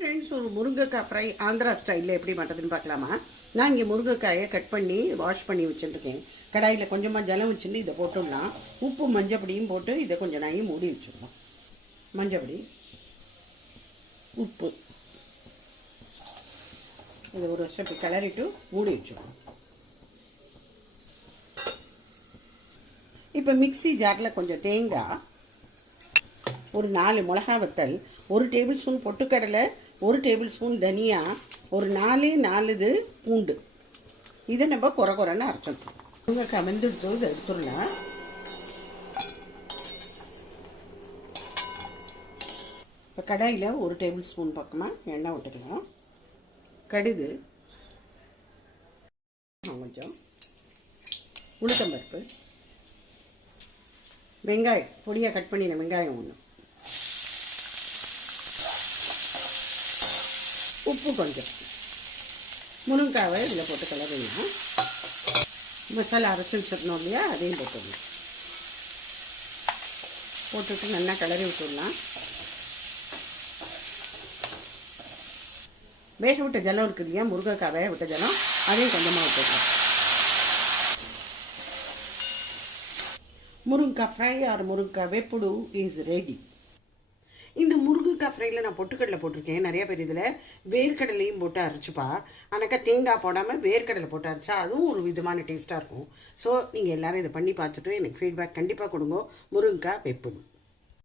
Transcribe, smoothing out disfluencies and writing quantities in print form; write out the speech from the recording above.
Friends, ஒரு முருங்கைக்காய் fry Andhra ஸ்டைலில் எப்படி பண்ணுறதுன்னு பார்க்கலாமா? நான் இங்கே முருங்கைக்காயை கட் பண்ணி வாஷ் பண்ணி வச்சுருக்கேன். கடாயில் கொஞ்சமாக ஜலம் வச்சுட்டு இதை போட்டோம்னா உப்பு மஞ்சப்பொடியும் போட்டு இதை கொஞ்சம் நாயும் மூடி வச்சுருவோம். மஞ்சப்பொடி, உப்பு, இதை ஒரு ஸ்டெப்பு கிளறிட்டு மூடி வச்சுருவோம். இப்போ மிக்ஸி ஜாரில் கொஞ்சம் தேங்காய், ஒரு 4 மிளகா வத்தல், 1 டேபிள் ஸ்பூன் பொட்டுக்கடலை, 1 டேபிள் ஸ்பூன் தனியா, ஒரு 4 பூண்டு, இதை நம்ம குறைன்னு அரைச்சிடலாம். முருங்கைக்காய் வெந்துடுத்து இதை எடுத்துடலாம். இப்போ கடாயில் 1 டேபிள் ஸ்பூன் பக்கமாக எண்ணெய் விட்டுக்கலாம். கடுகு, கொஞ்சம் உளுத்தம்பருப்பு, வெங்காயம், பொடியாக கட் பண்ணின வெங்காயம் ஒன்று, உப்பு கொஞ்சம், முருங்காவை இதில் போட்டு கலருங்க. மசாலா அரைச்சி வச்சிடணும் இல்லையா, அதையும் போட்டுடணும். போட்டுட்டு நல்லா கிளறி விட்டுடலாம். வேக விட்ட ஜலம் இருக்குது இல்லையா, முருங்கைக்காய் வேக விட்ட ஜலம், அதையும் கொஞ்சமாக விட்டுடலாம். முருங்கைக்காய் ஃப்ரை ஆர் முருங்கைக்காய் வெப்புடு இஸ் ரெடி. இந்த முருங்கைக்காய் ஃப்ரையில் நான் பொட்டுக்கடலை போட்டிருக்கேன். நிறைய பேர் இதில் வேர்க்கடலையும் போட்டு அரைச்சிப்பா. ஆனாக்கா தேங்காய் போடாமல் வேர்க்கடலை போட்டு அரைச்சா அதுவும் ஒரு விதமான டேஸ்ட்டாக இருக்கும். ஸோ நீங்கள் எல்லோரும் இதை பண்ணி பார்த்துட்டு எனக்கு ஃபீட்பேக் கண்டிப்பாக கொடுங்க. முருங்கைக்காய் வெப்புடு.